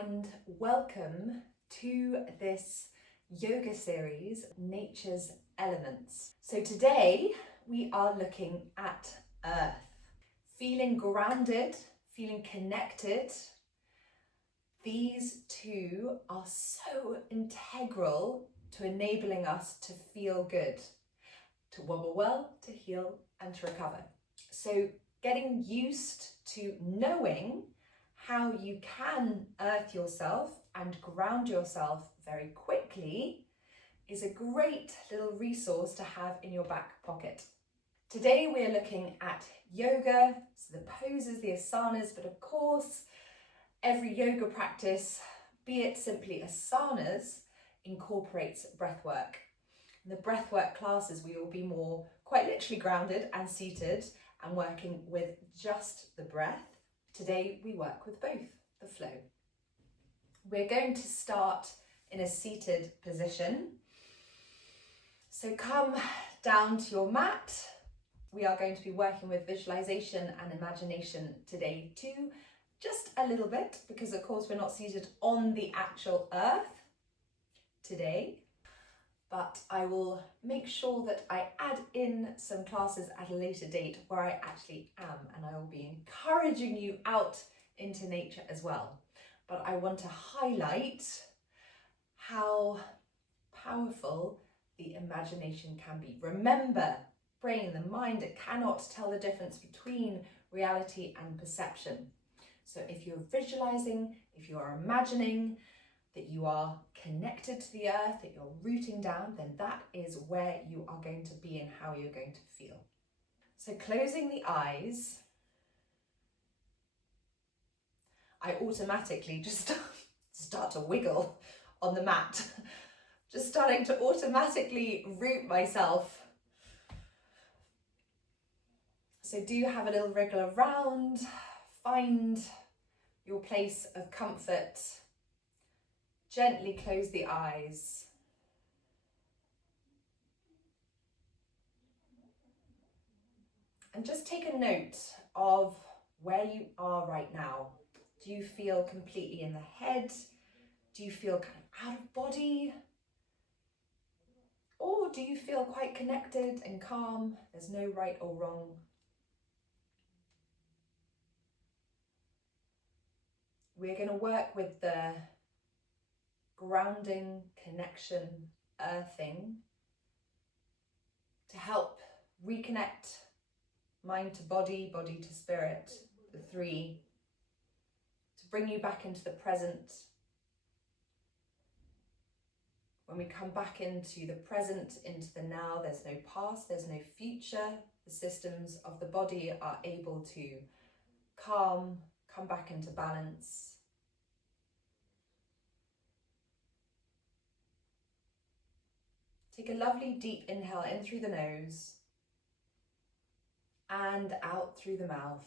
and welcome to this yoga series, Nature's Elements. So today we are looking at Earth, feeling grounded, feeling connected. These two are so integral to enabling us to feel good, to wobble well, to heal and to recover. So getting used to knowing how you can earth yourself and ground yourself very quickly is a great little resource to have in your back pocket. Today we're looking at yoga, so the poses, the asanas, but of course every yoga practice, be it simply asanas, incorporates breathwork. In the breathwork classes we will be more quite literally grounded and seated and working with just the breath. Today we work with both, the flow. We're going to start in a seated position. So come down to your mat. We are going to be working with visualization and imagination today too, just a little bit, because of course we're not seated on the actual earth today. But I will make sure that I add in some classes at a later date where I actually am, and I will be encouraging you out into nature as well. But I want to highlight how powerful the imagination can be. Remember, brain, the mind, it cannot tell the difference between reality and perception. So if you're visualizing, if you are imagining that you are connected to the earth, that you're rooting down, then that is where you are going to be and how you're going to feel. So closing the eyes, I automatically just start to wiggle on the mat, just starting to automatically root myself. So do have a little wriggle around, find your place of comfort. Gently close the eyes. And just take a note of where you are right now. Do you feel completely in the head? Do you feel kind of out of body? Or do you feel quite connected and calm? There's no right or wrong. We're going to work with the grounding, connection, earthing to help reconnect mind to body, body to spirit, the three, to bring you back into the present. When we come back into the present, into the now, there's no past, there's no future. The systems of the body are able to calm, come back into balance. Take a lovely deep inhale in through the nose and out through the mouth.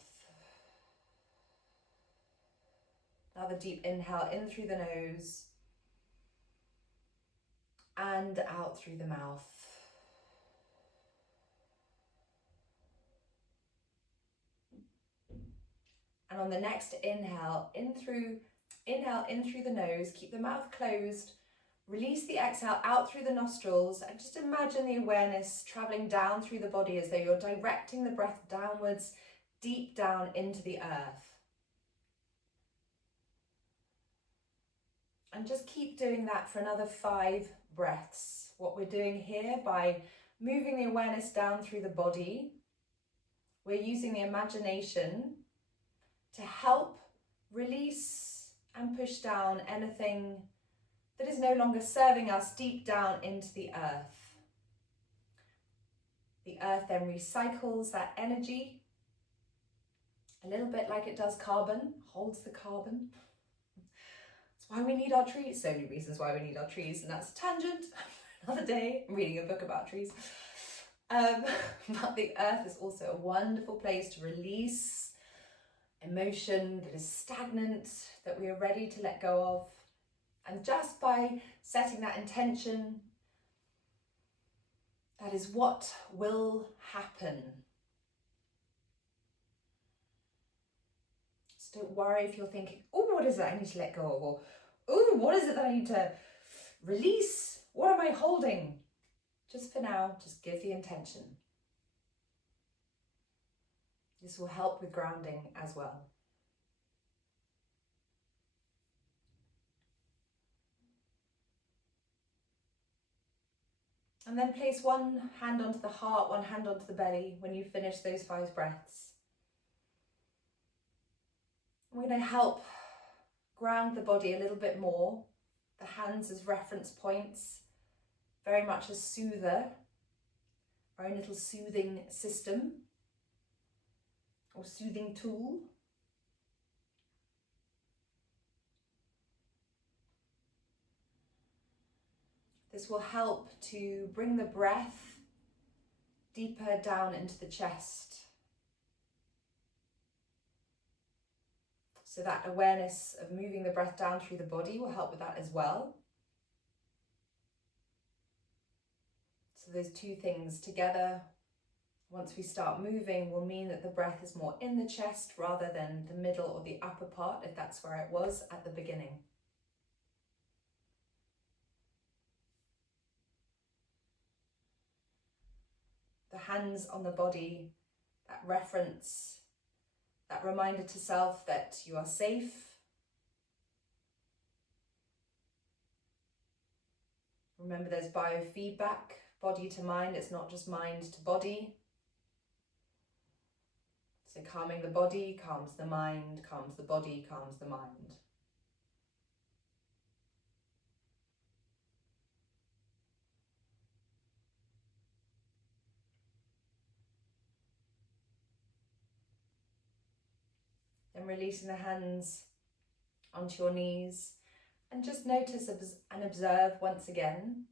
Another deep inhale in through the nose and out through the mouth. And on the next inhale in through the nose, keep the mouth closed. Release the exhale out through the nostrils and just imagine the awareness traveling down through the body as though you're directing the breath downwards, deep down into the earth. And just keep doing that for another 5 breaths. What we're doing here by moving the awareness down through the body, we're using the imagination to help release and push down anything that is no longer serving us deep down into the earth. The earth then recycles that energy, a little bit like it does carbon, holds the carbon. That's why we need our trees. So many reasons why we need our trees, and that's a tangent. Another day, I'm reading a book about trees. But the earth is also a wonderful place to release emotion that is stagnant, that we are ready to let go of. And just by setting that intention, that is what will happen. So don't worry if you're thinking, oh, what is it I need to let go of? Or, oh, what is it that I need to release? What am I holding? Just for now, just give the intention. This will help with grounding as well. And then place one hand onto the heart, one hand onto the belly when you finish those 5 breaths. We're going to help ground the body a little bit more. The hands as reference points, very much a soother, our own little soothing system or soothing tool. This will help to bring the breath deeper down into the chest. So that awareness of moving the breath down through the body will help with that as well. So those two things together, once we start moving, will mean that the breath is more in the chest rather than the middle or the upper part, if that's where it was at the beginning. The hands on the body, that reference, that reminder to self that you are safe. Remember, there's biofeedback, body to mind, it's not just mind to body. So calming the body calms the mind, calms the body, calms the mind. Then releasing the hands onto your knees and just notice and observe once again.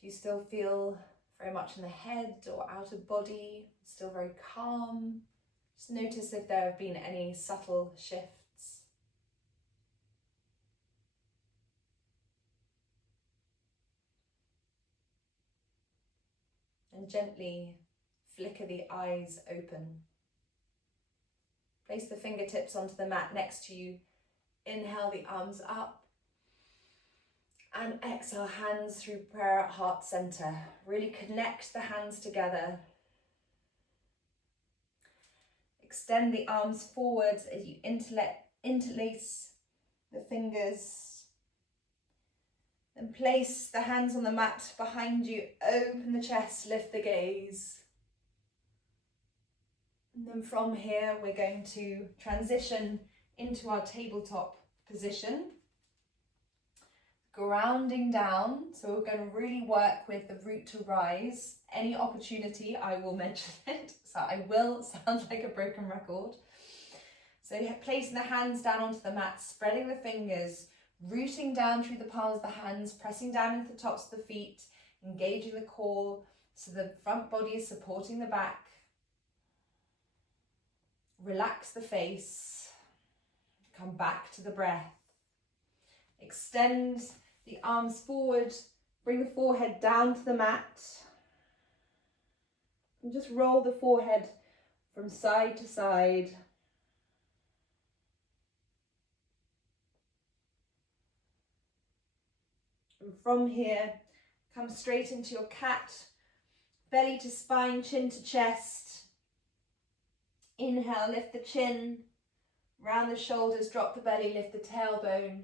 Do you still feel very much in the head or out of body? Still very calm? Just notice if there have been any subtle shifts. And gently flicker the eyes open. Place the fingertips onto the mat next to you. Inhale the arms up. And exhale, hands through prayer at heart center. Really connect the hands together. Extend the arms forwards as you interlace the fingers. And place the hands on the mat behind you. Open the chest, lift the gaze. And then from here, we're going to transition into our tabletop position. Grounding down, so we're going to really work with the root to rise. Any opportunity, I will mention it, so I will sound like a broken record. So placing the hands down onto the mat, spreading the fingers, rooting down through the palms of the hands, pressing down into the tops of the feet, engaging the core, so the front body is supporting the back. Relax the face, come back to the breath. Extend the arms forward, bring the forehead down to the mat. And just roll the forehead from side to side. And from here, come straight into your cat, belly to spine, chin to chest. Inhale, lift the chin, round the shoulders, drop the belly, lift the tailbone.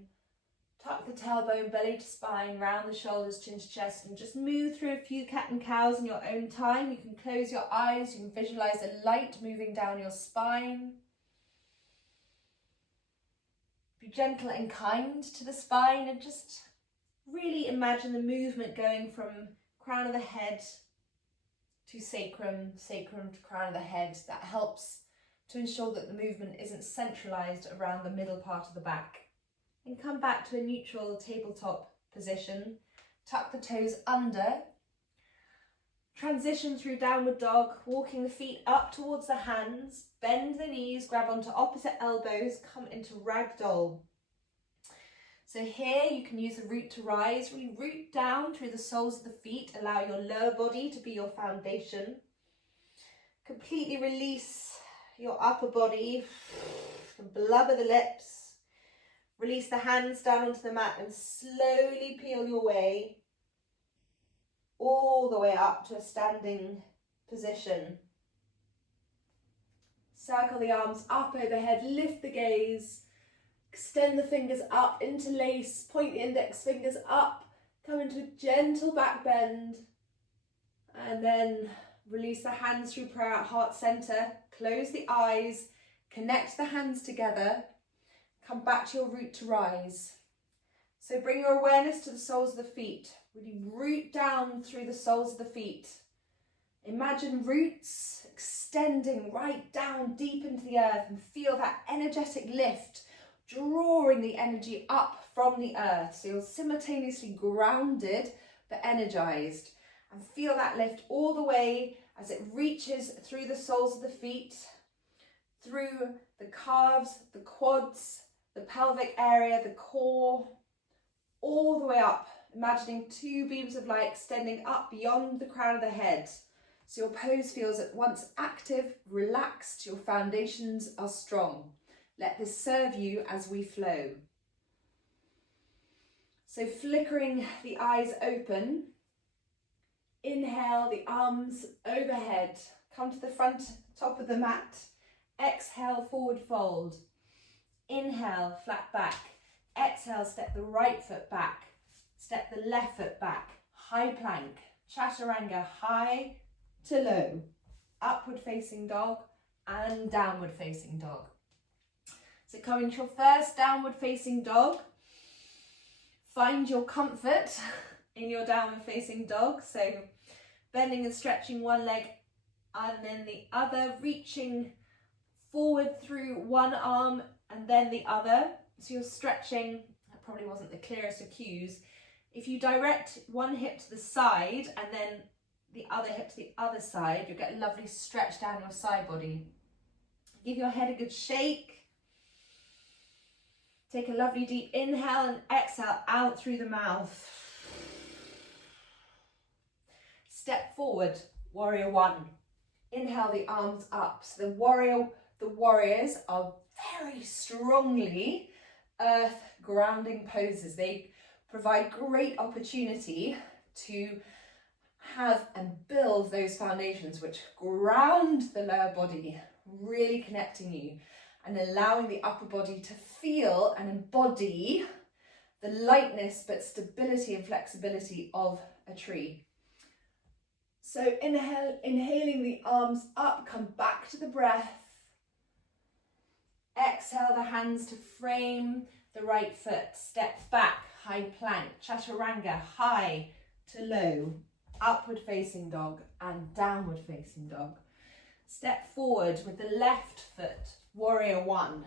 Tuck the tailbone, belly to spine, round the shoulders, chin to chest, and just move through a few cat and cows in your own time. You can close your eyes, you can visualize a light moving down your spine. Be gentle and kind to the spine and just really imagine the movement going from crown of the head to sacrum, sacrum to crown of the head. That helps to ensure that the movement isn't centralized around the middle part of the back. And come back to a neutral tabletop position. Tuck the toes under. Transition through downward dog, walking the feet up towards the hands. Bend the knees, grab onto opposite elbows, come into ragdoll. So here you can use the root to rise, really root down through the soles of the feet, allow your lower body to be your foundation. Completely release your upper body. Blubber the lips. Release the hands down onto the mat and slowly peel your way all the way up to a standing position. Circle the arms up overhead, lift the gaze, extend the fingers up, interlace, point the index fingers up, come into a gentle back bend, and then release the hands through prayer at heart center, close the eyes, connect the hands together, come back to your root to rise. So bring your awareness to the soles of the feet, really root down through the soles of the feet. Imagine roots extending right down deep into the earth and feel that energetic lift, drawing the energy up from the earth. So you're simultaneously grounded but energized, and feel that lift all the way as it reaches through the soles of the feet, through the calves, the quads, the pelvic area, the core, all the way up. Imagining two beams of light extending up beyond the crown of the head. So your pose feels at once active, relaxed, your foundations are strong. Let this serve you as we flow. So flickering the eyes open. Inhale, the arms overhead. Come to the front, top of the mat. Exhale, forward fold. Inhale, flat back. Exhale, step the right foot back. Step the left foot back. High plank. Chaturanga, high to low. Upward facing dog and downward facing dog. So coming to your first downward facing dog. Find your comfort in your downward facing dog. So bending and stretching one leg and then the other, reaching forward through one arm and then the other. So you're stretching, that probably wasn't the clearest of cues. If you direct one hip to the side and then the other hip to the other side, you'll get a lovely stretch down your side body. Give your head a good shake. Take a lovely deep inhale and exhale out through the mouth. Step forward, warrior one. Inhale the arms up. So the warriors are very strongly earth grounding poses. They provide great opportunity to have and build those foundations which ground the lower body, really connecting you and allowing the upper body to feel and embody the lightness but stability and flexibility of a tree. So inhaling the arms up, come back to the breath. Exhale the hands to frame the right foot. Step back, high plank, chaturanga, high to low. Upward facing dog and downward facing dog. Step forward with the left foot, warrior one.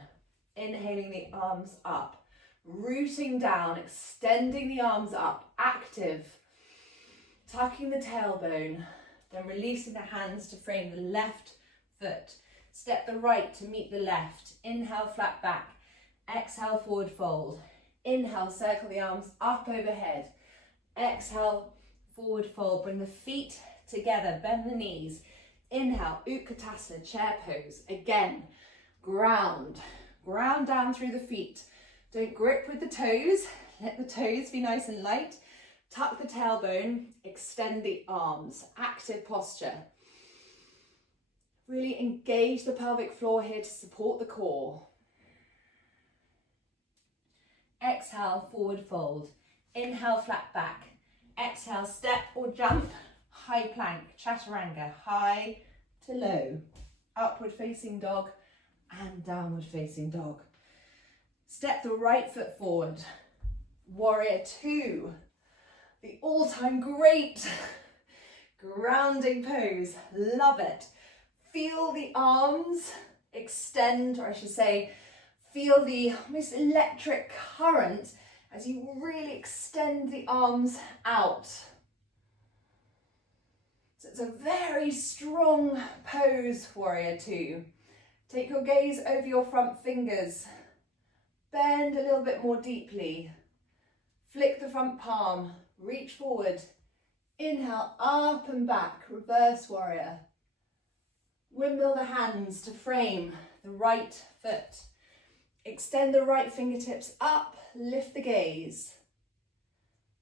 Inhaling the arms up, rooting down, extending the arms up, active. Tucking the tailbone, then releasing the hands to frame the left foot. Step the right to meet the left. Inhale, flat back. Exhale, forward fold. Inhale, circle the arms up overhead. Exhale, forward fold. Bring the feet together, bend the knees. Inhale, Utkatasana, chair pose. Again, ground down through the feet. Don't grip with the toes. Let the toes be nice and light. Tuck the tailbone, extend the arms, active posture. Really engage the pelvic floor here to support the core. Exhale, forward fold. Inhale, flat back. Exhale, step or jump, high plank, chaturanga, high to low. Upward facing dog and downward facing dog. Step the right foot forward. Warrior two. The all-time great grounding pose. Love it. Feel the arms extend, or I should say, feel the almost electric current as you really extend the arms out. So it's a very strong pose, warrior two. Take your gaze over your front fingers. Bend a little bit more deeply. Flick the front palm. Reach forward. Inhale, up and back, reverse warrior. Windmill the hands to frame the right foot. Extend the right fingertips up, lift the gaze.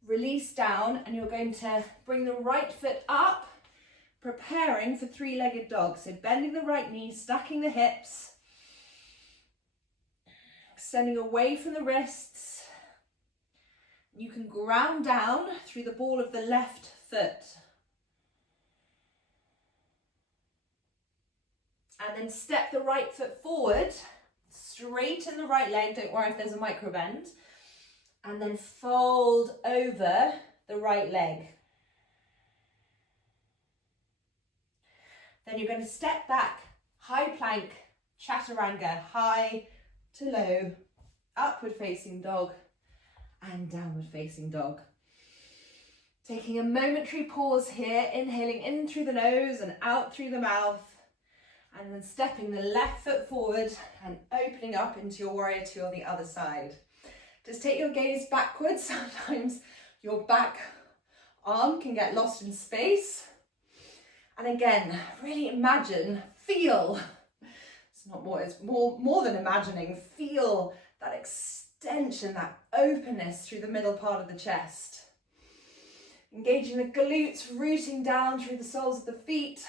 Release down, and you're going to bring the right foot up, preparing for three-legged dog. So bending the right knee, stacking the hips, extending away from the wrists. You can ground down through the ball of the left foot. And then step the right foot forward, straighten the right leg, don't worry if there's a micro bend, and then fold over the right leg. Then you're going to step back, high plank, chaturanga, high to low, upward facing dog and downward facing dog. Taking a momentary pause here, inhaling in through the nose and out through the mouth, and then stepping the left foot forward and opening up into your warrior two on the other side. Just take your gaze backwards. Sometimes your back arm can get lost in space. And again, really imagine, feel, it's more than imagining, feel that extension, that openness through the middle part of the chest. Engaging the glutes, rooting down through the soles of the feet,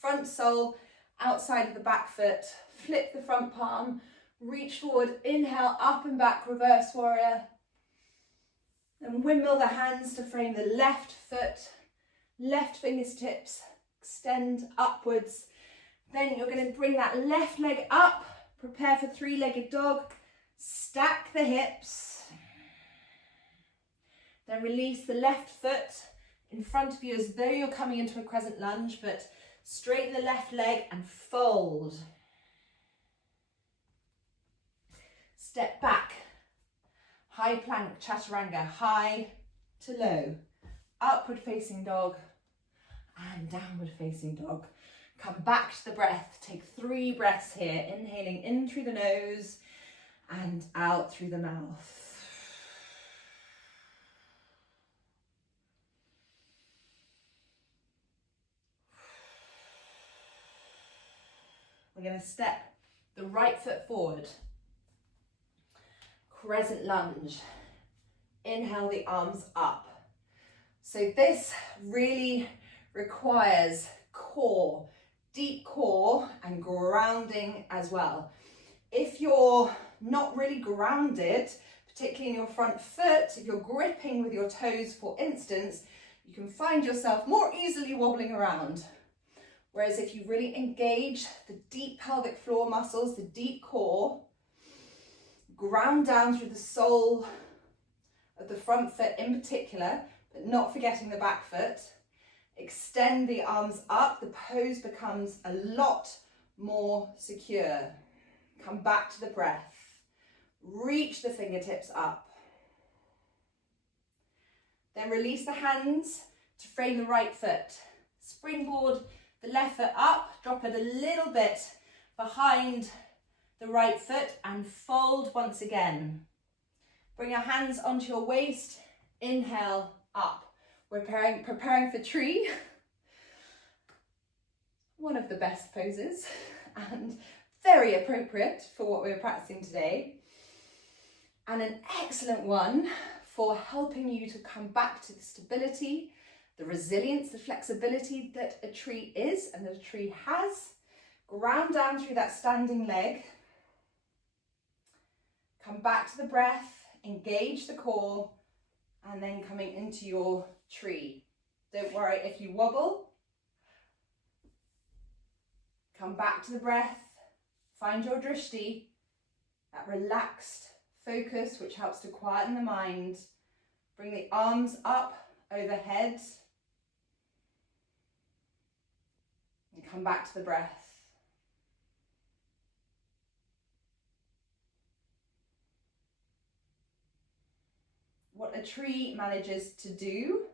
front sole, outside of the back foot. Flip the front palm, reach forward, inhale, up and back, reverse warrior. Then windmill the hands to frame the left foot, left fingertips, extend upwards. Then you're going to bring that left leg up, prepare for three-legged dog, stack the hips. Then release the left foot in front of you as though you're coming into a crescent lunge, but straighten the left leg and fold. Step back, high plank, chaturanga, high to low, upward facing dog and downward facing dog. Come back to the breath, take 3 breaths here, inhaling in through the nose and out through the mouth. We're going to step the right foot forward. Crescent lunge. Inhale the arms up. So this really requires core, deep core and grounding as well. If you're not really grounded, particularly in your front foot, if you're gripping with your toes, for instance, you can find yourself more easily wobbling around. Whereas if you really engage the deep pelvic floor muscles, the deep core, ground down through the sole of the front foot in particular, but not forgetting the back foot, extend the arms up, the pose becomes a lot more secure. Come back to the breath. Reach the fingertips up. Then release the hands to frame the right foot. Springboard the left foot up, drop it a little bit behind the right foot and fold once again. Bring your hands onto your waist, inhale up. We're preparing for tree. One of the best poses and very appropriate for what we're practicing today. And an excellent one for helping you to come back to the stability, the resilience, the flexibility that a tree is and that a tree has. Ground down through that standing leg. Come back to the breath, engage the core, and then coming into your tree. Don't worry if you wobble. Come back to the breath, find your drishti, that relaxed focus which helps to quieten the mind. Bring the arms up overhead. And come back to the breath. What a tree manages to do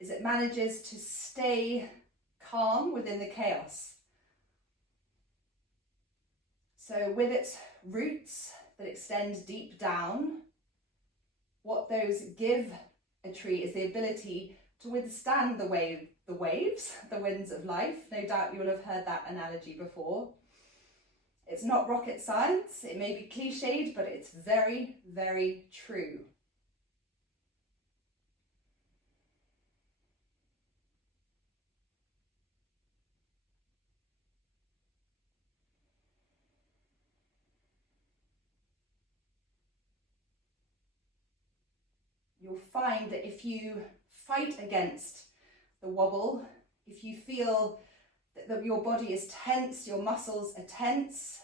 is it manages to stay calm within the chaos. So with its roots that extend deep down, what those give a tree is the ability to withstand the waves, the winds of life. No doubt you'll have heard that analogy before. It's not rocket science. It may be cliched, but it's very, very true. You'll find that if you fight against the wobble, if you feel that your body is tense, your muscles are tense,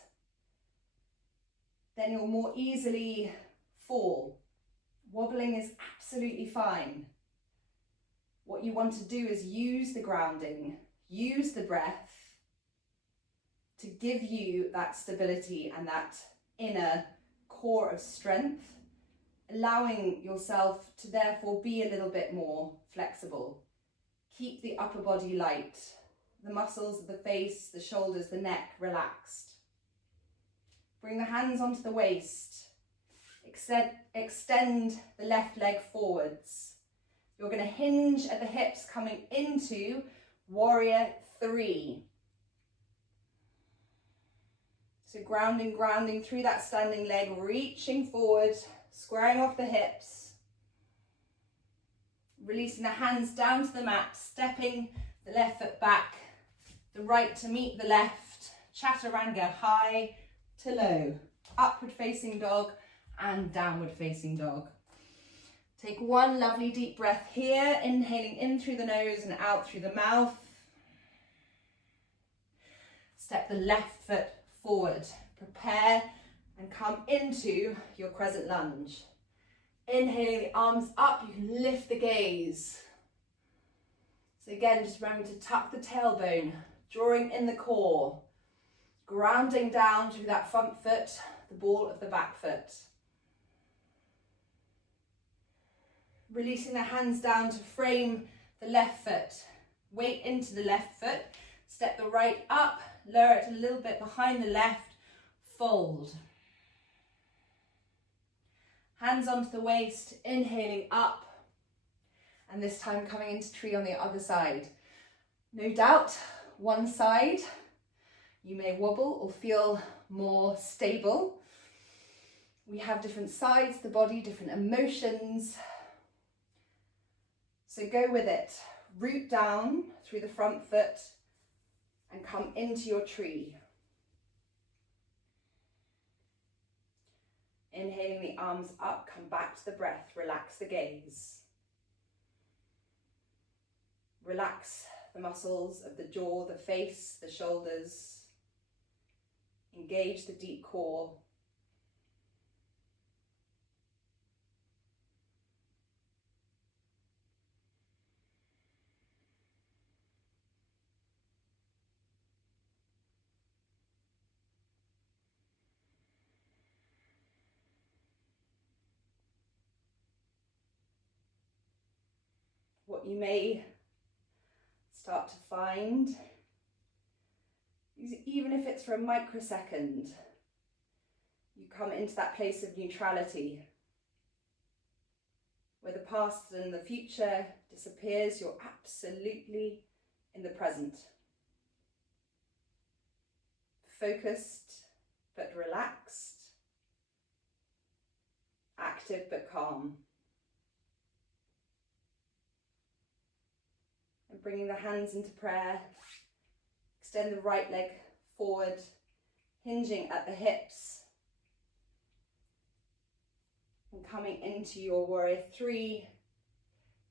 then you'll more easily fall. Wobbling is absolutely fine. What you want to do is use the grounding, use the breath to give you that stability and that inner core of strength, allowing yourself to therefore be a little bit more flexible. Keep the upper body light, the muscles of the face, the shoulders, the neck relaxed. Bring the hands onto the waist. Extend the left leg forwards. You're going to hinge at the hips coming into warrior 3. So grounding through that standing leg, reaching forward, squaring off the hips. Releasing the hands down to the mat, stepping the left foot back, the right to meet the left, chaturanga, high to low, upward facing dog and downward facing dog. Take one lovely deep breath here, inhaling in through the nose and out through the mouth. Step the left foot forward, prepare and come into your crescent lunge. Inhaling the arms up, you can lift the gaze. So again, just remember to tuck the tailbone, drawing in the core, grounding down through that front foot, the ball of the back foot. Releasing the hands down to frame the left foot. Weight into the left foot, step the right up, lower it a little bit behind the left, fold. Hands onto the waist, inhaling up, and this time coming into tree on the other side. No doubt, one side, you may wobble or feel more stable. We have different sides of the body, different emotions. So go with it. Root down through the front foot and come into your tree. Inhaling the arms up, come back to the breath, relax the gaze. Relax the muscles of the jaw, the face, the shoulders. Engage the deep core. What you may start to find is, even if it's for a microsecond, you come into that place of neutrality where the past and the future disappears. You're absolutely in the present. Focused but relaxed. Active but calm. And bringing the hands into prayer. Extend the right leg forward, hinging at the hips. And coming into your warrior 3,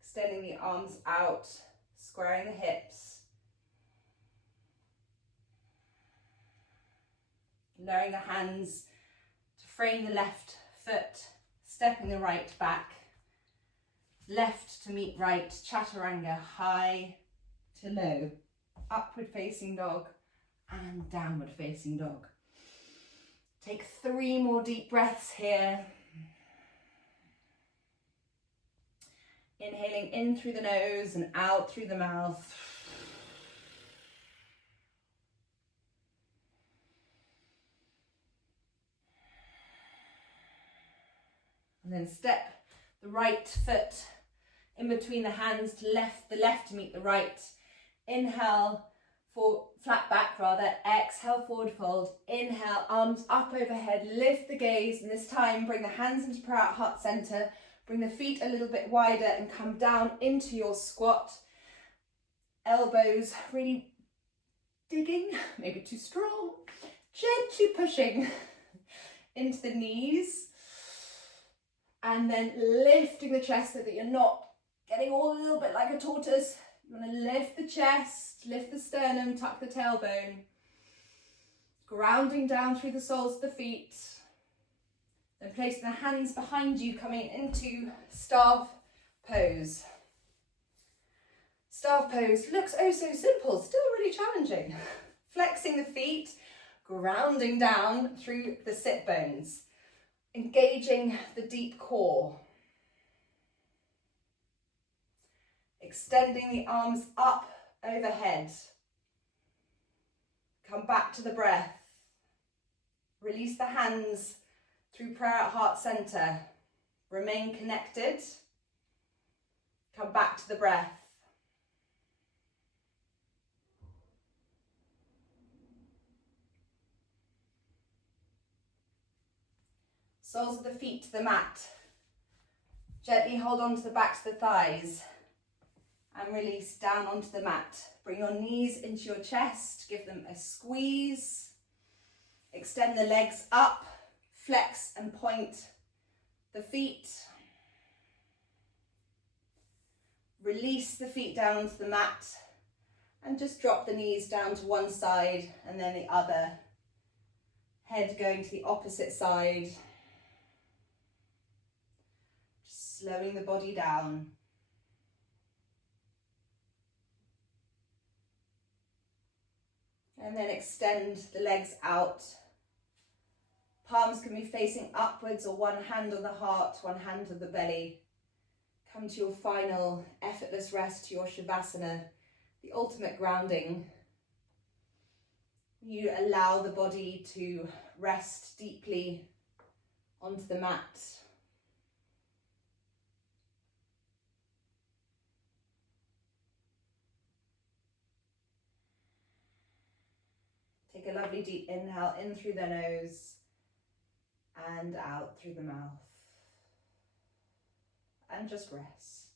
extending the arms out, squaring the hips. Lowering the hands to frame the left foot, stepping the right back. Left to meet right, chaturanga, high to low. Upward facing dog and downward facing dog. Take 3 more deep breaths here. Inhaling in through the nose and out through the mouth. And then step the right foot in between the hands to the left to meet the right. Inhale, for flat back rather. Exhale, forward fold. Inhale, arms up overhead, lift the gaze, and this time bring the hands into prayer at heart center. Bring the feet a little bit wider and come down into your squat. Elbows really digging, maybe too strong. Gently pushing into the knees. And then lifting the chest so that you're not getting all a little bit like a tortoise. You want to lift the chest, lift the sternum, tuck the tailbone. Grounding down through the soles of the feet. Then placing the hands behind you, coming into staff pose. Staff pose looks oh so simple, still really challenging. Flexing the feet, grounding down through the sit bones. Engaging the deep core. Extending the arms up overhead. Come back to the breath. Release the hands through prayer at heart center. Remain connected. Come back to the breath. Soles of the feet to the mat. Gently hold on to the backs of the thighs and release down onto the mat. Bring your knees into your chest, give them a squeeze. Extend the legs up, flex and point the feet. Release the feet down onto the mat and just drop the knees down to one side and then the other. Head going to the opposite side. Slowing the body down. And then extend the legs out. Palms can be facing upwards or one hand on the heart, one hand on the belly. Come to your final effortless rest, to your Shavasana, the ultimate grounding. You allow the body to rest deeply onto the mat. Take a lovely deep inhale in through the nose and out through the mouth. And just rest.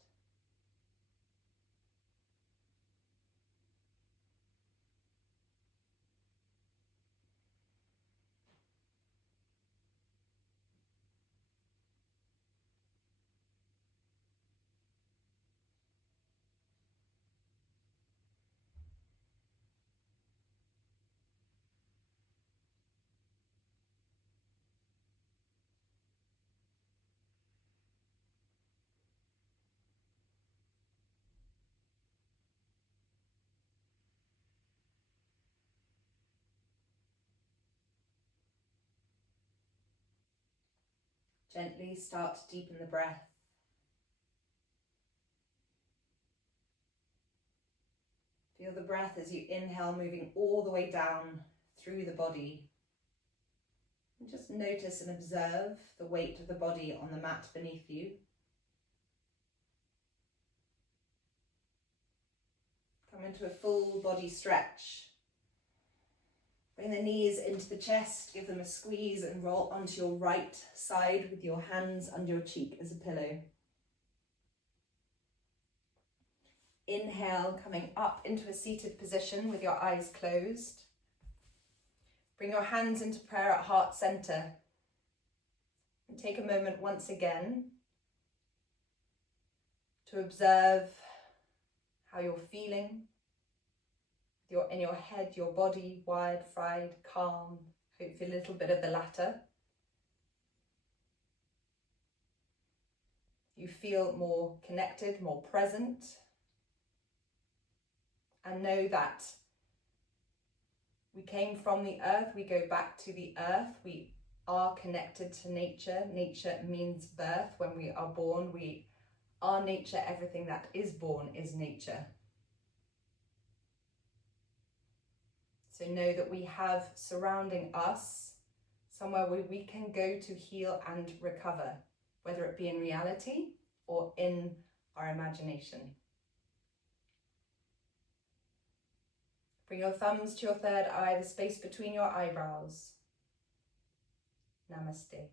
Gently start to deepen the breath. Feel the breath as you inhale, moving all the way down through the body. And just notice and observe the weight of the body on the mat beneath you. Come into a full body stretch. Bring the knees into the chest, give them a squeeze and roll onto your right side with your hands under your cheek as a pillow. Inhale, coming up into a seated position with your eyes closed. Bring your hands into prayer at heart center. And take a moment once again to observe how you're feeling. In your head, your body, wide, fried, calm, hopefully a little bit of the latter. You feel more connected, more present. And know that we came from the earth, we go back to the earth, we are connected to nature. Nature means birth. When we are born, we are nature. Everything that is born is nature. So know that we have surrounding us somewhere where we can go to heal and recover, whether it be in reality or in our imagination. Bring your thumbs to your third eye, the space between your eyebrows. Namaste.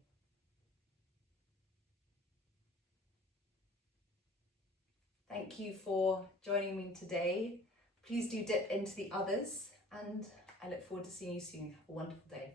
Thank you for joining me today. Please do dip into the others, and I look forward to seeing you soon. Have a wonderful day.